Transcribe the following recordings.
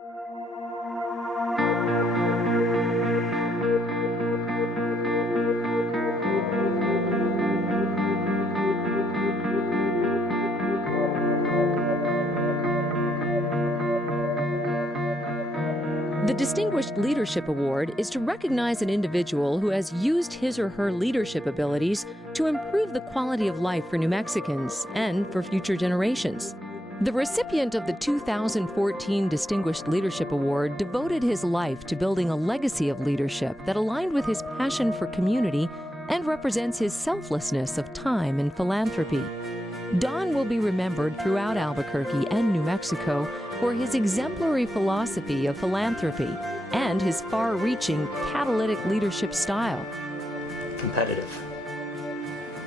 The Distinguished Leadership Award is to recognize an individual who has used his or her leadership abilities to improve the quality of life for New Mexicans and for future generations. The recipient of the 2014 Distinguished Leadership Award devoted his life to building a legacy of leadership that aligned with his passion for community and represents his selflessness of time and philanthropy. Don will be remembered throughout Albuquerque and New Mexico for his exemplary philosophy of philanthropy and his far-reaching catalytic leadership style. Competitive.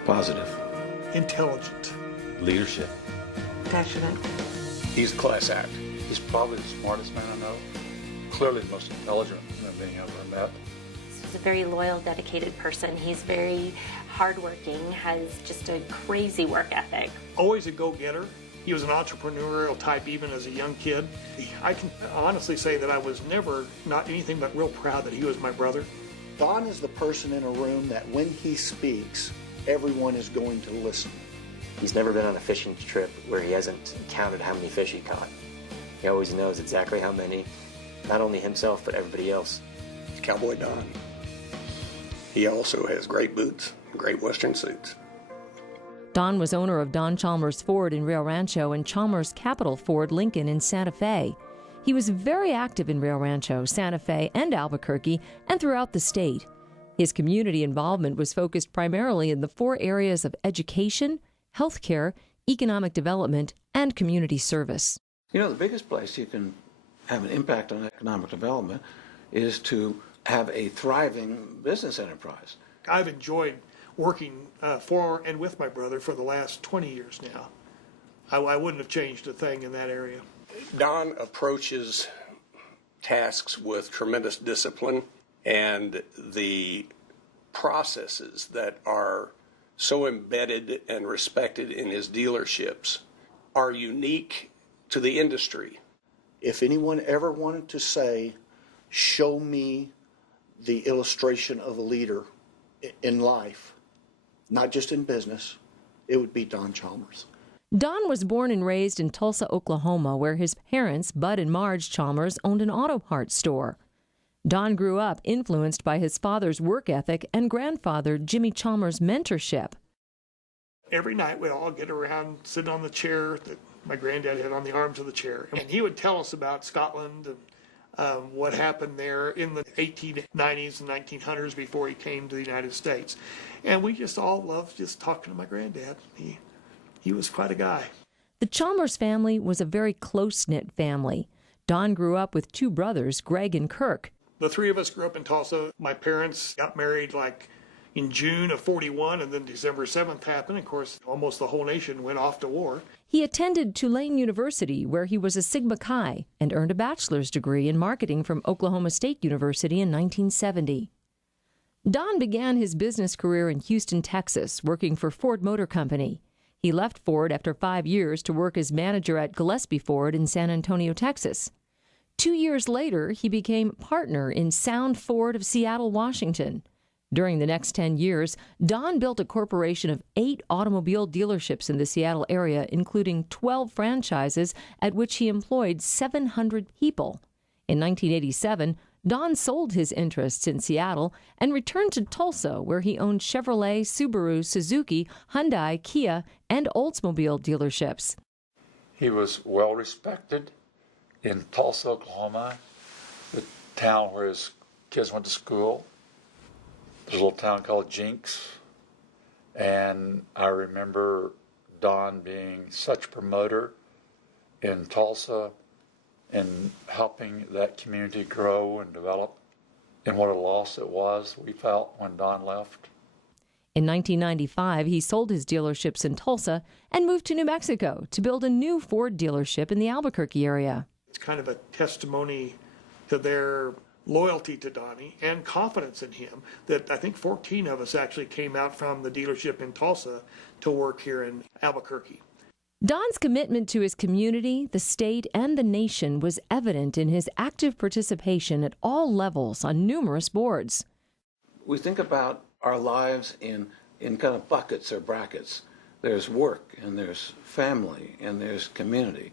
Positive. Intelligent. Leadership. Passionate. He's a class act. He's probably the smartest man I know. Clearly the most intelligent human being I've ever met. He's a very loyal, dedicated person. He's very hardworking, has just a crazy work ethic. Always a go-getter. He was an entrepreneurial type even as a young kid. I can honestly say that I was never not anything but real proud that he was my brother. Don is the person in a room that when he speaks, everyone is going to listen. He's never been on a fishing trip where he hasn't counted how many fish he caught. He always knows exactly how many, not only himself, but everybody else. Cowboy Don. He also has great boots, great Western suits. Don was owner of Don Chalmers Ford in Rio Rancho and Chalmers Capital Ford Lincoln in Santa Fe. He was very active in Rio Rancho, Santa Fe, and Albuquerque, and throughout the state. His community involvement was focused primarily in the 4 areas of education, healthcare, economic development, and community service. You know, the biggest place you can have an impact on economic development is to have a thriving business enterprise. I've enjoyed working for and with my brother for the last 20 years now. I wouldn't have changed a thing in that area. Don approaches tasks with tremendous discipline, and the processes that are so embedded and respected in his dealerships are unique to the industry. If anyone ever wanted to say, show me the illustration of a leader in life, not just in business, it would be Don Chalmers. Don was born and raised in Tulsa, Oklahoma, where his parents, Bud and Marge Chalmers, owned an auto parts store. Don grew up influenced by his father's work ethic and grandfather Jimmy Chalmers' mentorship. Every night we'd all get around, sit on the chair that my granddad had on the arms of the chair, and he would tell us about Scotland and what happened there in the 1890s and 1900s before he came to the United States. And we just all loved just talking to my granddad. He was quite a guy. The Chalmers family was a very close-knit family. Don grew up with 2 brothers, Greg and Kirk. The 3 of us grew up in Tulsa. My parents got married like in June of 41, and then December 7th happened. Of course, almost the whole nation went off to war. He attended Tulane University, where he was a Sigma Chi, and earned a bachelor's degree in marketing from Oklahoma State University in 1970. Don began his business career in Houston, Texas, working for Ford Motor Company. He left Ford after 5 years to work as manager at Gillespie Ford in San Antonio, Texas. 2 years later, he became partner in Sound Ford of Seattle, Washington. During the next 10 years, Don built a corporation of 8 automobile dealerships in the Seattle area, including 12 franchises at which he employed 700 people. In 1987, Don sold his interests in Seattle and returned to Tulsa, where he owned Chevrolet, Subaru, Suzuki, Hyundai, Kia, and Oldsmobile dealerships. He was well respected in Tulsa, Oklahoma, the town where his kids went to school. There's a little town called Jinx, and I remember Don being such a promoter in Tulsa and helping that community grow and develop. And what a loss it was, we felt, when Don left. In 1995, he sold his dealerships in Tulsa and moved to New Mexico to build a new Ford dealership in the Albuquerque area. It's kind of a testimony to their loyalty to Donnie and confidence in him that I think 14 of us actually came out from the dealership in Tulsa to work here in Albuquerque. Don's commitment to his community, the state, and the nation was evident in his active participation at all levels on numerous boards. We think about our lives in kind of buckets or brackets. There's work, and there's family, and there's community.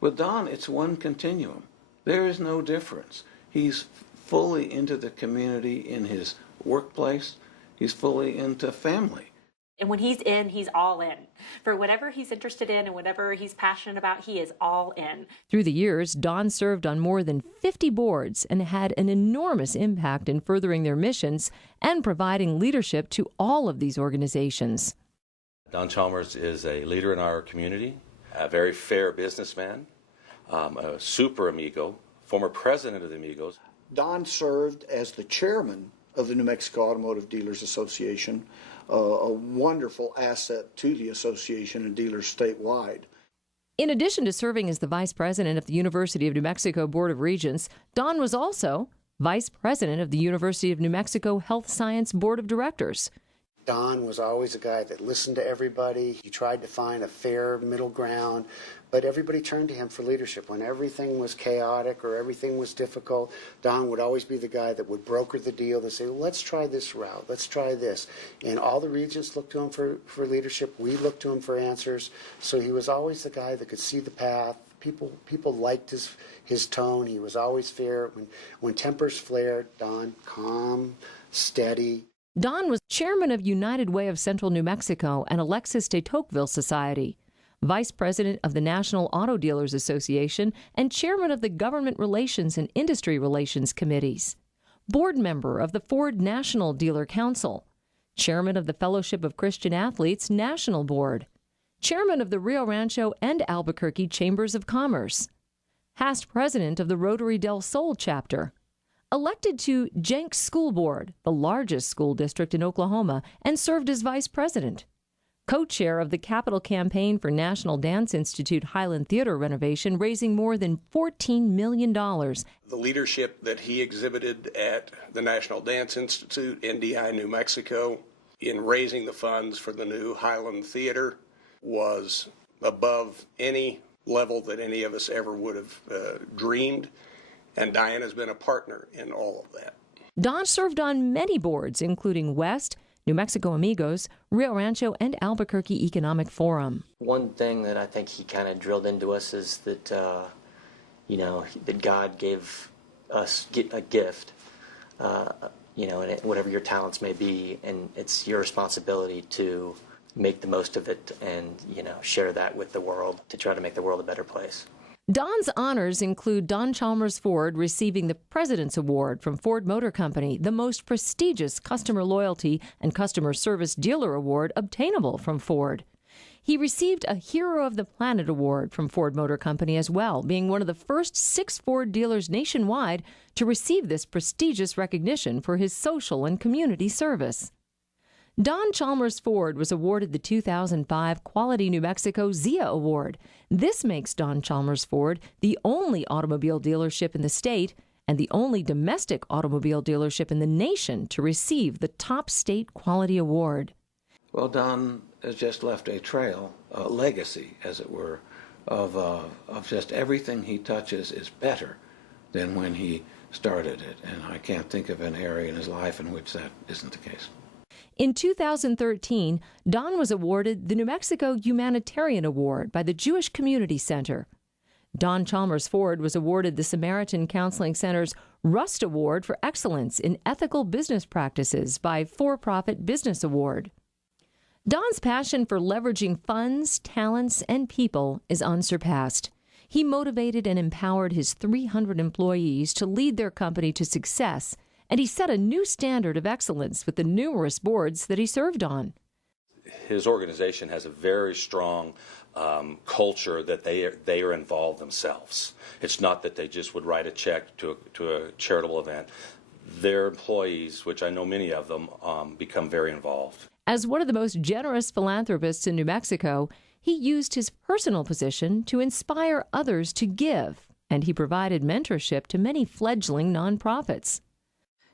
With Don, it's one continuum. There is no difference. He's fully into the community in his workplace. He's fully into family. And when he's in, he's all in. For whatever he's interested in and whatever he's passionate about, he is all in. Through the years, Don served on more than 50 boards and had an enormous impact in furthering their missions and providing leadership to all of these organizations. Don Chalmers is a leader in our community, a very fair businessman, a super amigo, former president of the Amigos. Don served as the chairman of the New Mexico Automotive Dealers Association, a wonderful asset to the association and dealers statewide. In addition to serving as the vice president of the University of New Mexico Board of Regents, Don was also vice president of the University of New Mexico Health Science Board of Directors. Don was always a guy that listened to everybody. He tried to find a fair middle ground, but everybody turned to him for leadership. When everything was chaotic or everything was difficult, Don would always be the guy that would broker the deal to say, well, let's try this route, let's try this. And all the regents looked to him for leadership. We looked to him for answers. So he was always the guy that could see the path. People liked his tone. He was always fair. When tempers flared, Don, calm, steady. Don was chairman of United Way of Central New Mexico and Alexis de Tocqueville Society, vice president of the National Auto Dealers Association, and chairman of the Government Relations and Industry Relations Committees, board member of the Ford National Dealer Council, chairman of the Fellowship of Christian Athletes National Board, chairman of the Rio Rancho and Albuquerque Chambers of Commerce, past president of the Rotary del Sol chapter, elected to Jenks School Board, the largest school district in Oklahoma, and served as vice president, co-chair of the Capital Campaign for National Dance Institute Highland Theater renovation, raising more than $14 million. The leadership that he exhibited at the National Dance Institute, NDI, New Mexico, in raising the funds for the new Highland Theater was above any level that any of us ever would have dreamed. And Diana's been a partner in all of that. Don served on many boards, including West, New Mexico Amigos, Rio Rancho, and Albuquerque Economic Forum. One thing that I think he kind of drilled into us is that, that God gave us a gift, and whatever your talents may be, and it's your responsibility to make the most of it and, share that with the world to try to make the world a better place. Don's honors include Don Chalmers Ford receiving the President's Award from Ford Motor Company, the most prestigious customer loyalty and customer service dealer award obtainable from Ford. He received a Hero of the Planet Award from Ford Motor Company as well, being one of the first 6 Ford dealers nationwide to receive this prestigious recognition for his social and community service. Don Chalmers Ford was awarded the 2005 Quality New Mexico ZIA Award. This makes Don Chalmers Ford the only automobile dealership in the state and the only domestic automobile dealership in the nation to receive the top state quality award. Well, Don has just left a trail, a legacy, as it were, of just everything he touches is better than when he started it. And I can't think of an area in his life in which that isn't the case. In 2013, Don was awarded the New Mexico Humanitarian Award by the Jewish Community Center. Don Chalmers Ford was awarded the Samaritan Counseling Center's Rust Award for Excellence in Ethical Business Practices by For-Profit Business Award. Don's passion for leveraging funds, talents, and people is unsurpassed. He motivated and empowered his 300 employees to lead their company to success, and he set a new standard of excellence with the numerous boards that he served on. His organization has a very strong culture that they are involved themselves. It's not that they just would write a check to a charitable event. Their employees, which I know many of them, become very involved. As one of the most generous philanthropists in New Mexico, he used his personal position to inspire others to give, and he provided mentorship to many fledgling nonprofits.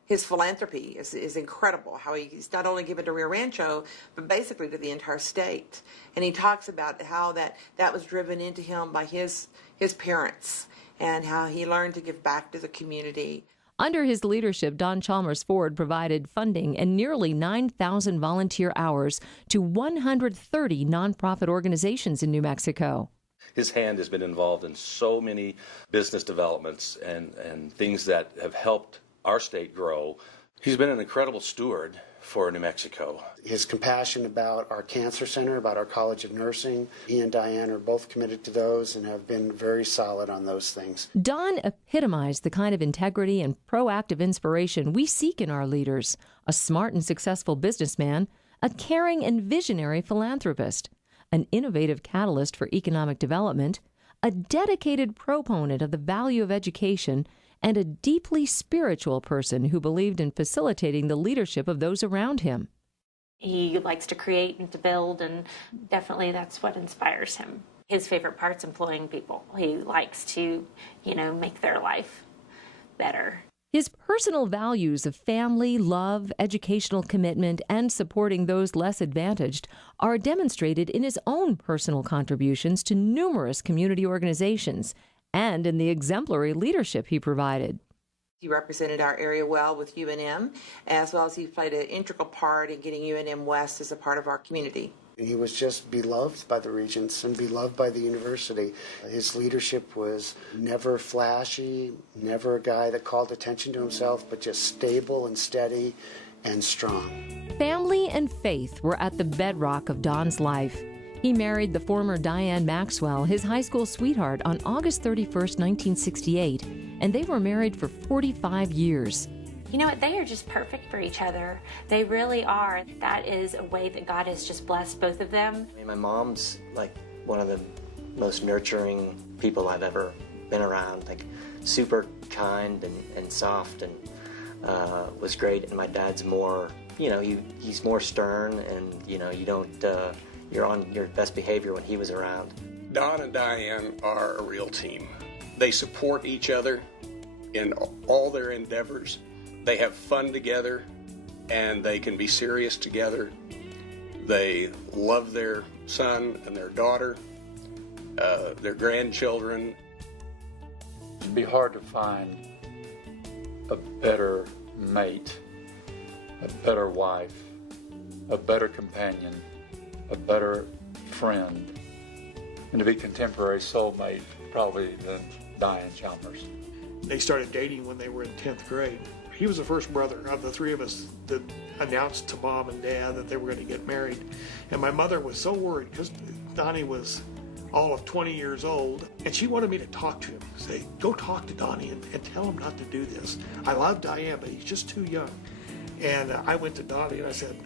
His philanthropy is incredible, how he's not only given to Rio Rancho, but basically to the entire state. And he talks about how that was driven into him by his parents and how he learned to give back to the community. Under his leadership, Don Chalmers Ford provided funding and nearly 9,000 volunteer hours to 130 nonprofit organizations in New Mexico. His hand has been involved in so many business developments and things that have helped our state grow. He's been an incredible steward for New Mexico. His compassion about our cancer center, about our College of Nursing, he and Diane are both committed to those and have been very solid on those things. Don epitomized the kind of integrity and proactive inspiration we seek in our leaders: a smart and successful businessman, a caring and visionary philanthropist, an innovative catalyst for economic development, a dedicated proponent of the value of education, and a deeply spiritual person who believed in facilitating the leadership of those around him. He likes to create and to build, and definitely that's what inspires him. His favorite part's employing people. He likes to, make their life better. His personal values of family, love, educational commitment, and supporting those less advantaged are demonstrated in his own personal contributions to numerous community organizations and in the exemplary leadership he provided. He represented our area well with UNM, as well as he played an integral part in getting UNM West as a part of our community. He was just beloved by the Regents and beloved by the university. His leadership was never flashy, never a guy that called attention to himself, but just stable and steady and strong. Family and faith were at the bedrock of Don's life. He married the former Diane Maxwell, his high school sweetheart, on August 31st, 1968, and they were married for 45 years. You know what? They are just perfect for each other. They really are. That is a way that God has just blessed both of them. My mom's like one of the most nurturing people I've ever been around, like super kind and soft, and was great. And my dad's more, he's more stern, and you're on your best behavior when he was around. Don and Diane are a real team. They support each other in all their endeavors. They have fun together, and they can be serious together. They love their son and their daughter, their grandchildren. It'd be hard to find a better mate, a better wife, a better companion, a better friend, and to be contemporary soulmate probably than Diane Chalmers. They started dating when they were in 10th grade. He was the first brother of the three of us that announced to Mom and Dad that they were going to get married. And my mother was so worried because Donnie was all of 20 years old, and she wanted me to talk to him, say, go talk to Donnie and tell him not to do this. I love Diane, but he's just too young. And I went to Donnie and I said,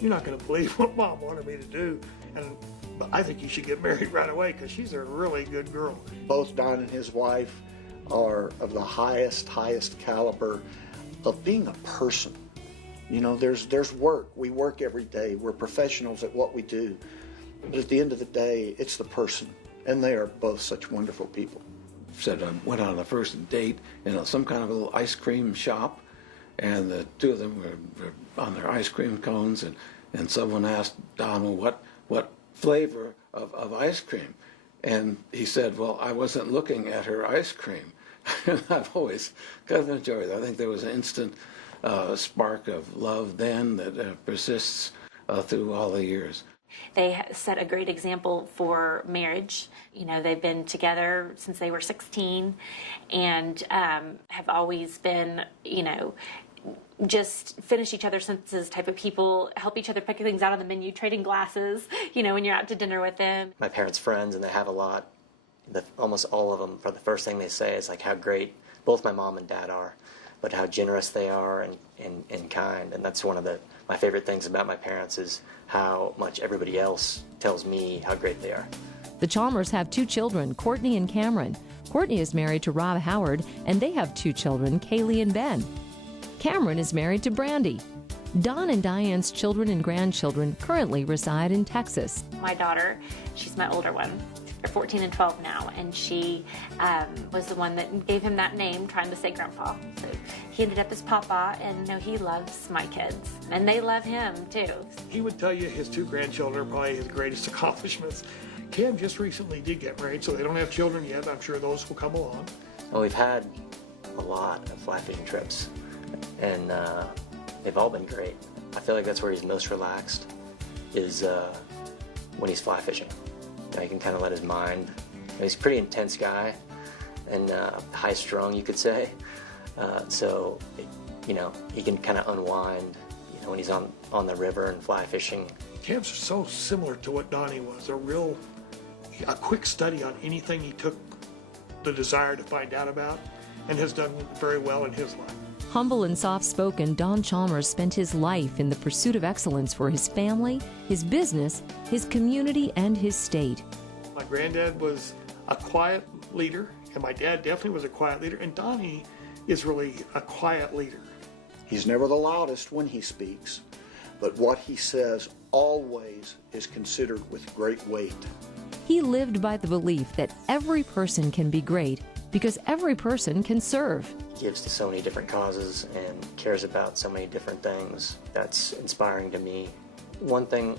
you're not going to believe what Mom wanted me to do, but I think you should get married right away because she's a really good girl. Both Don and his wife are of the highest caliber of being a person. There's work. We work every day. We're professionals at what we do. But at the end of the day, it's the person. And they are both such wonderful people. Said I went on a first date in some kind of a little ice cream shop, and the two of them were on their ice cream cones, and someone asked Donald what flavor of ice cream. And he said, well, I wasn't looking at her ice cream. And I've always kind of enjoyed that. I think there was an instant spark of love then that persists through all the years. They set a great example for marriage. They've been together since they were 16 and have always been, just finish each other's sentences type of people, help each other pick things out on the menu, trading glasses, when you're out to dinner with them. My parents' friends, and they have a lot. Almost all of them, for the first thing they say is like how great both my mom and dad are, but how generous they are and kind. And that's one of my favorite things about my parents is how much everybody else tells me how great they are. The Chalmers have 2 children, Courtney and Cameron. Courtney is married to Rob Howard, and they have 2 children, Kaylee and Ben. Cameron is married to Brandy. Don and Diane's children and grandchildren currently reside in Texas. My daughter, she's my older one. They're 14 and 12 now, and she was the one that gave him that name, trying to say Grandpa. So he ended up as Papa, and no, he loves my kids, and they love him too. He would tell you his 2 grandchildren are probably his greatest accomplishments. Cam just recently did get married, so they don't have children yet. I'm sure those will come along. Well, we've had a lot of fly fishing trips, and they've all been great. I feel like that's where he's most relaxed, is when he's fly fishing. You know, he can kind of let his mind, you know, he's a pretty intense guy, and high strung, you could say. So, you know, he can kind of unwind, you know, when he's on the river and fly fishing. Cam's so similar to what Donnie was, a quick study on anything he took the desire to find out about, and has done very well in his life. Humble and soft-spoken, Don Chalmers spent his life in the pursuit of excellence for his family, his business, his community, and his state. My granddad was a quiet leader, and my dad definitely was a quiet leader, and Donnie is really a quiet leader. He's never the loudest when he speaks, but what he says always is considered with great weight. He lived by the belief that every person can be great because every person can serve. He gives to so many different causes and cares about so many different things. That's inspiring to me. One thing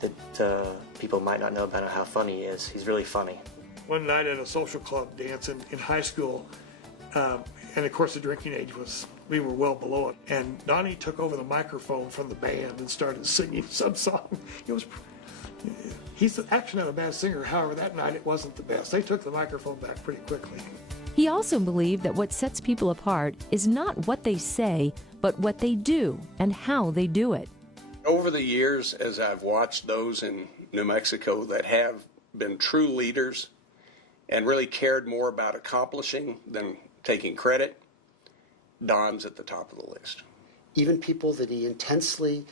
that people might not know about how funny he is, he's really funny. One night at a social club dance in high school, and of course the drinking age we were well below it, and Donnie took over the microphone from the band and started singing some song. He's actually not a bad singer, however that night it wasn't the best. They took the microphone back pretty quickly. He also believed that what sets people apart is not what they say, but what they do and how they do it. Over the years, as I've watched those in New Mexico that have been true leaders and really cared more about accomplishing than taking credit, Don's at the top of the list. Even people that he intensely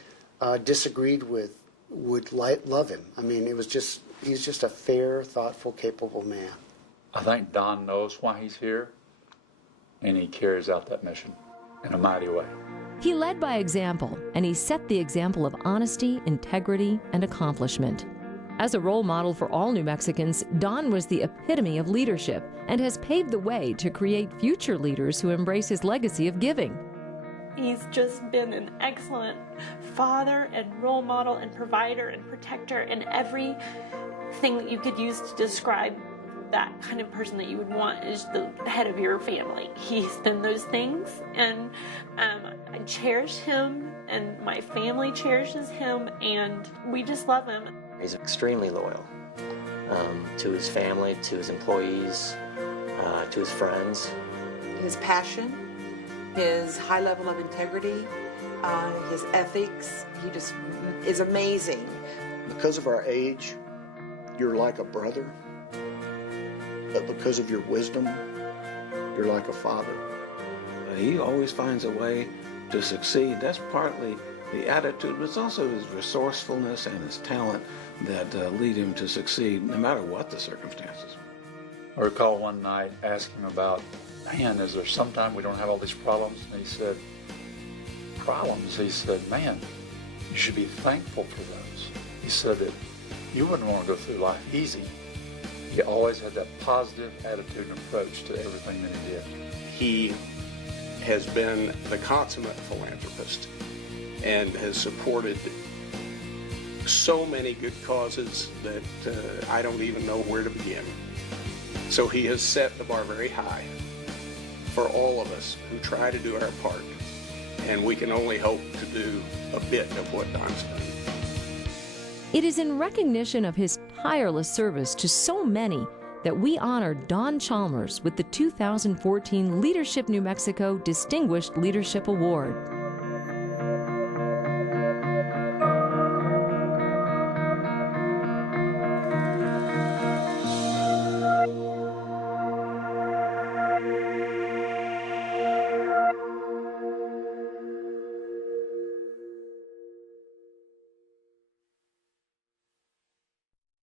disagreed with would love him. I mean, he's just a fair, thoughtful, capable man. I think Don knows why he's here, and he carries out that mission in a mighty way. He led by example, and he set the example of honesty, integrity, and accomplishment. As a role model for all New Mexicans, Don was the epitome of leadership and has paved the way to create future leaders who embrace his legacy of giving. He's just been an excellent father and role model and provider and protector and everything that you could use to describe that kind of person that you would want is the head of your family. He's been those things, and I cherish him, and my family cherishes him, and we just love him. He's extremely loyal to his family, to his employees, to his friends. His passion, his high level of integrity, his ethics, he just is amazing. Because of our age, you're like a brother, but because of your wisdom, you're like a father. He always finds a way to succeed. That's partly the attitude, but it's also his resourcefulness and his talent that lead him to succeed no matter what the circumstances. I recall one night asking about, man, is there some time we don't have all these problems? And he said, problems? He said, man, you should be thankful for those. He said that you wouldn't want to go through life easy. He always had that positive attitude and approach to everything that he did. He has been the consummate philanthropist and has supported so many good causes that I don't even know where to begin. So he has set the bar very high for all of us who try to do our part, and we can only hope to do a bit of what Don's done. It is in recognition of his tireless service to so many that we honor Don Chalmers with the 2014 Leadership New Mexico Distinguished Leadership Award.